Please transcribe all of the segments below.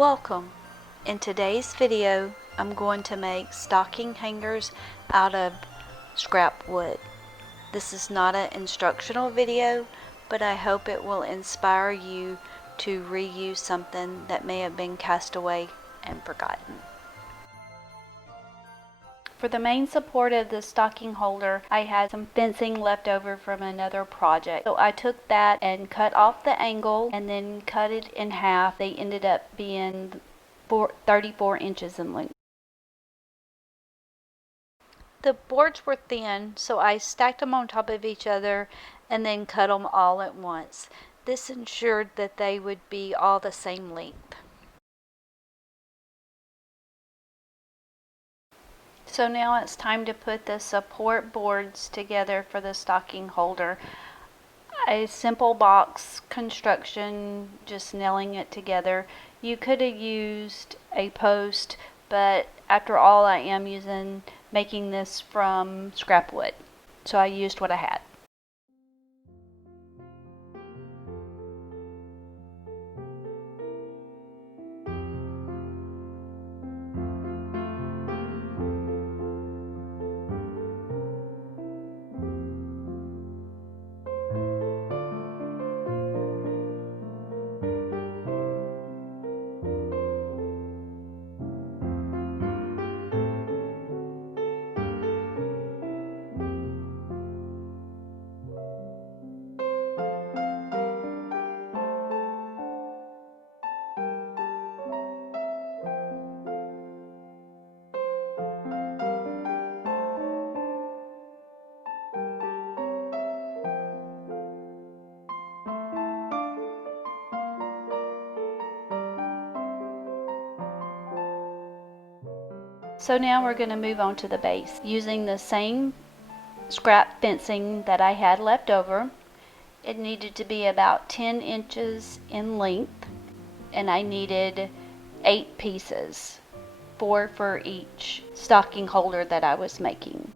Welcome! In today's video, I'm going to make stocking hangers out of scrap wood. This is not an instructional video, but I hope it will inspire you to reuse something that may have been cast away and forgotten. For the main support of the stocking holder, I had some fencing left over from another project. So I took that and cut off the angle and then cut it in half. They ended up being 34 inches in length. The boards were thin, so I stacked them on top of each other and then cut them all at once. This ensured that they would be all the same length. So now it's time to put the support boards together for the stocking holder. A simple box construction, just nailing it together. You could have used a post, but after all, I am making this from scrap wood, so I used what I had. So now we're going to move on to the base. Using the same scrap fencing that I had left over, it needed to be about 10 inches in length, and I needed 8 pieces, 4 for each stocking holder that I was making.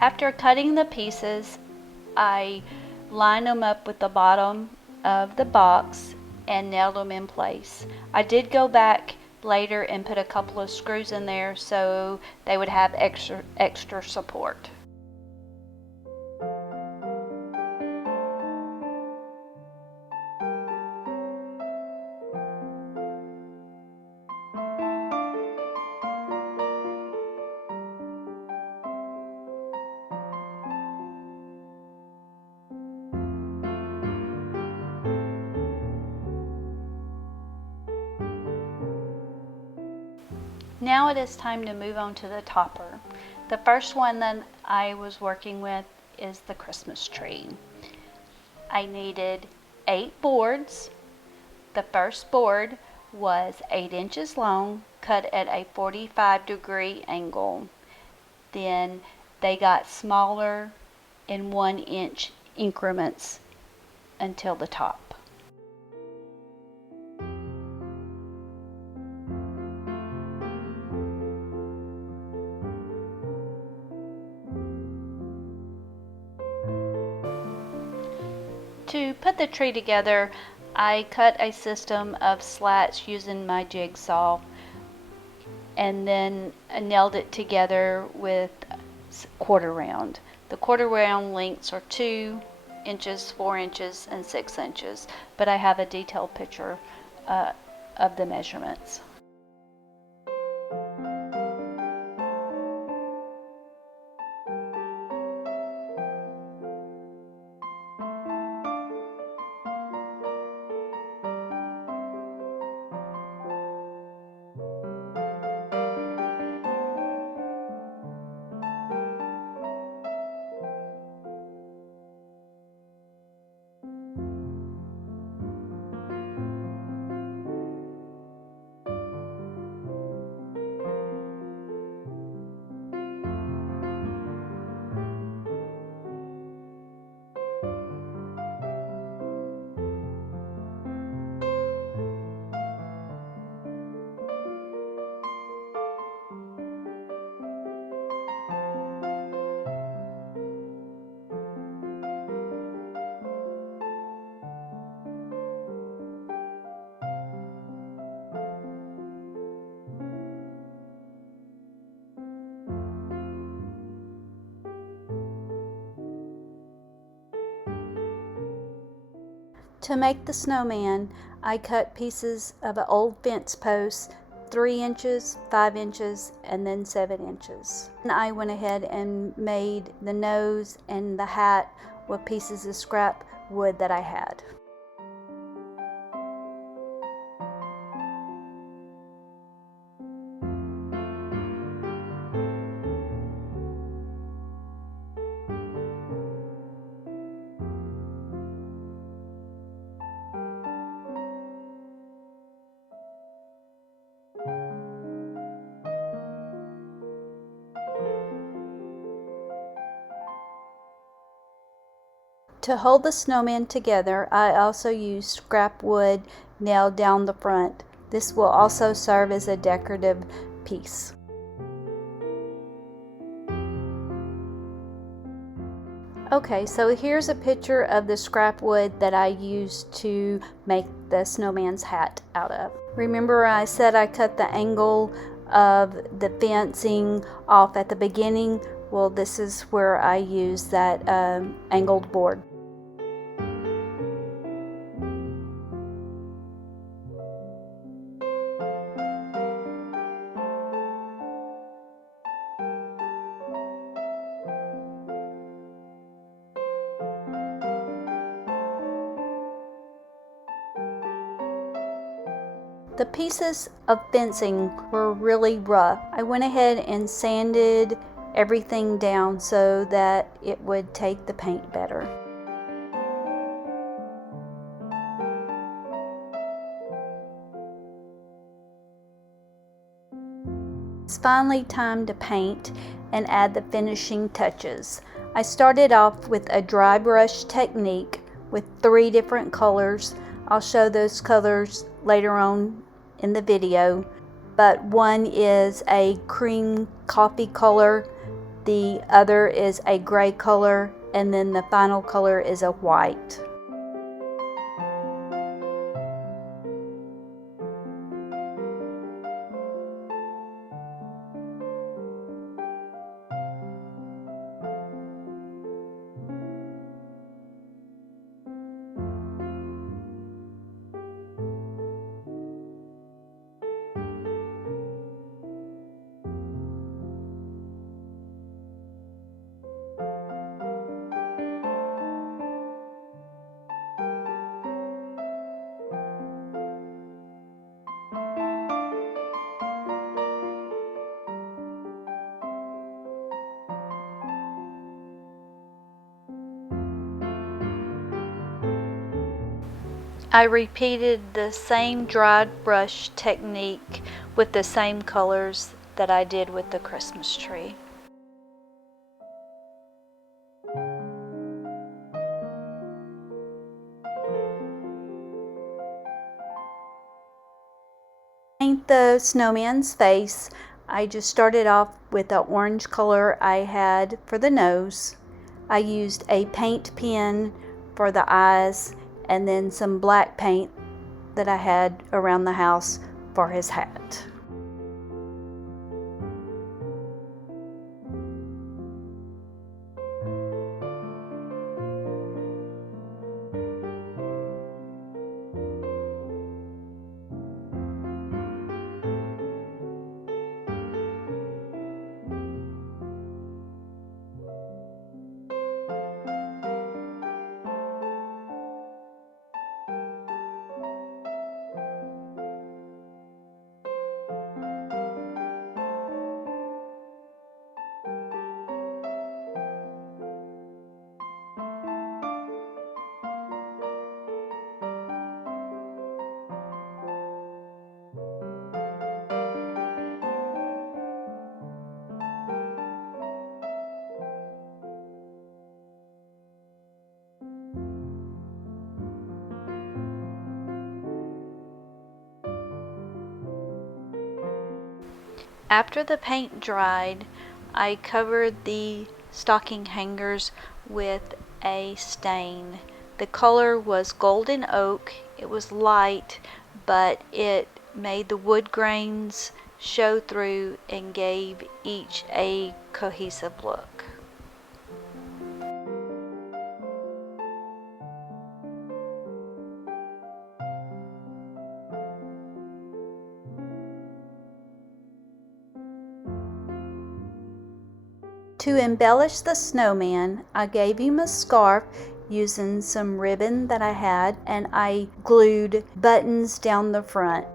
After cutting the pieces, I lined them up with the bottom of the box and nailed them in place. I did go back later and put a couple of screws in there so they would have extra support. Now it is time to move on to the topper. The first one that I was working with is the Christmas tree. I needed 8 boards. The first board was 8 inches long, cut at a 45-degree angle. Then they got smaller in 1-inch increments until the top. To put the tree together, I cut a system of slats using my jigsaw and then nailed it together with quarter round. The quarter round lengths are 2 inches, 4 inches, and 6 inches, but I have a detailed picture of the measurements. To make the snowman, I cut pieces of an old fence post, 3 inches, 5 inches, and then 7 inches. And I went ahead and made the nose and the hat with pieces of scrap wood that I had. To hold the snowman together, I also used scrap wood nailed down the front. This will also serve as a decorative piece. Okay, so here's a picture of the scrap wood that I used to make the snowman's hat out of. Remember I said I cut the angle of the fencing off at the beginning? Well, this is where I use that angled board. The pieces of fencing were really rough. I went ahead and sanded everything down so that it would take the paint better. It's finally time to paint and add the finishing touches. I started off with a dry brush technique with 3 different colors. I'll show those colors later on in the video, but one is a cream coffee color, the other is a gray color, and then the final color is a white. I repeated the same dried brush technique with the same colors that I did with the Christmas tree. Paint the snowman's face. I just started off with the orange color I had for the nose. I used a paint pen for the eyes and then some black paint that I had around the house for his hat. After the paint dried, I covered the stocking hangers with a stain. The color was golden oak. It was light, but it made the wood grains show through and gave each a cohesive look. To embellish the snowman, I gave him a scarf using some ribbon that I had, and I glued buttons down the front.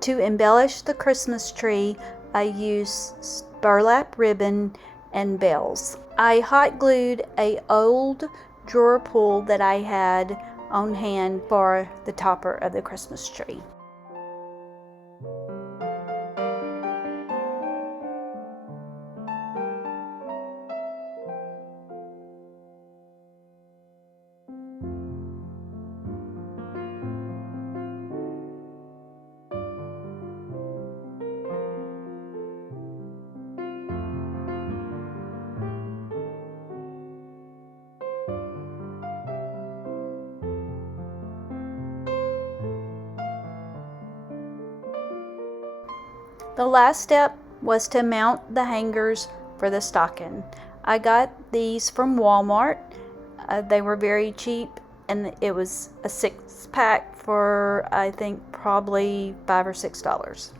To embellish the Christmas tree, I used burlap ribbon and bells. I hot glued an old drawer pull that I had on hand for the topper of the Christmas tree. The last step was to mount the hangers for the stocking. I got these from Walmart. They were very cheap, and it was a 6-pack for I think probably $5 or $6.